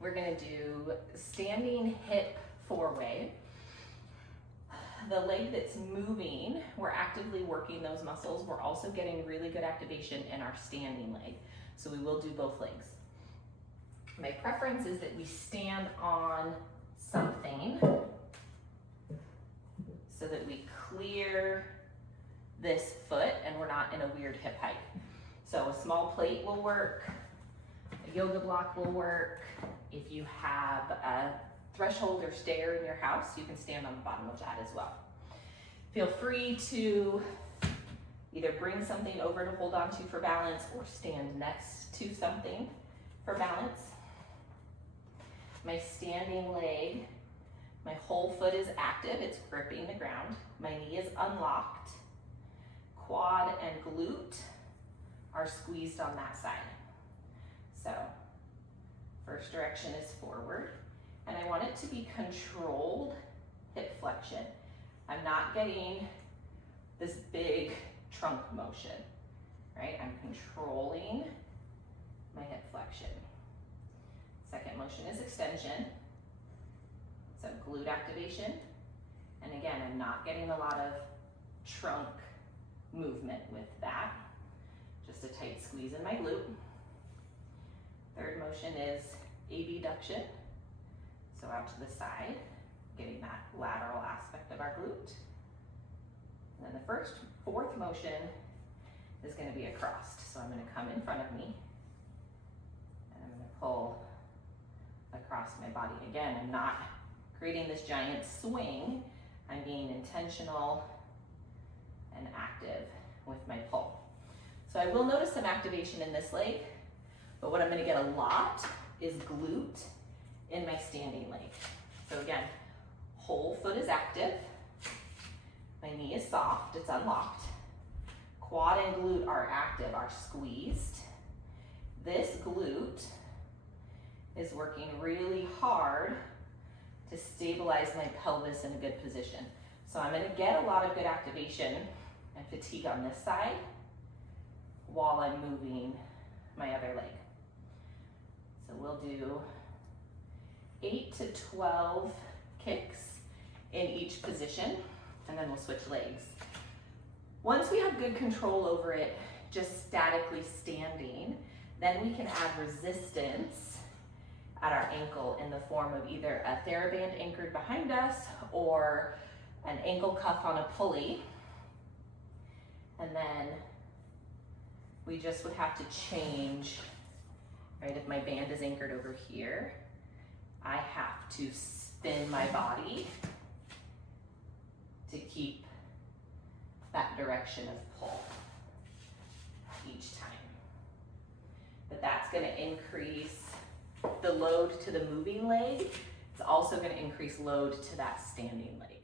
we're gonna do standing hip four-way. The leg that's moving, we're actively working those muscles. We're also getting really good activation in our standing leg. So we will do both legs. My preference is that we stand on something so that we clear this foot and we're not in a weird hip hike. So a small plate will work, a yoga block will work. If you have a threshold or stair in your house, you can stand on the bottom of that as well. Feel free to either bring something over to hold on to for balance or stand next to something for balance. My standing leg, my whole foot is active, it's gripping the ground. My knee is unlocked. Quad and glute are squeezed on that side. So, first direction is forward. And I want it to be controlled hip flexion. I'm not getting this big trunk motion, right? I'm controlling my hip flexion. Second motion is extension. So glute activation. And again, I'm not getting a lot of trunk movement with that. Just a tight squeeze in my glute. Third motion is abduction. So out to the side, getting that lateral aspect of our glute. And then the fourth motion is going to be a cross. So I'm going to come in front of me and I'm going to pull across my body. Again, I'm not creating this giant swing. I'm being intentional and active with my pull. So I will notice some activation in this leg, but what I'm going to get a lot is glute in my standing leg. So again, whole foot is active. My knee is soft, it's unlocked. Quad and glute are active, are squeezed. This glute is working really hard to stabilize my pelvis in a good position. So I'm gonna get a lot of good activation and fatigue on this side while I'm moving my other leg. So we'll do 8 to 12 kicks in each position, and then we'll switch legs. Once we have good control over it, just statically standing, then we can add resistance at our ankle in the form of either a TheraBand anchored behind us or an ankle cuff on a pulley. And then we just would have to change, right? If my band is anchored over here, I have to spin my body to keep that direction of pull each time. But that's going to increase the load to the moving leg. It's also going to increase load to that standing leg.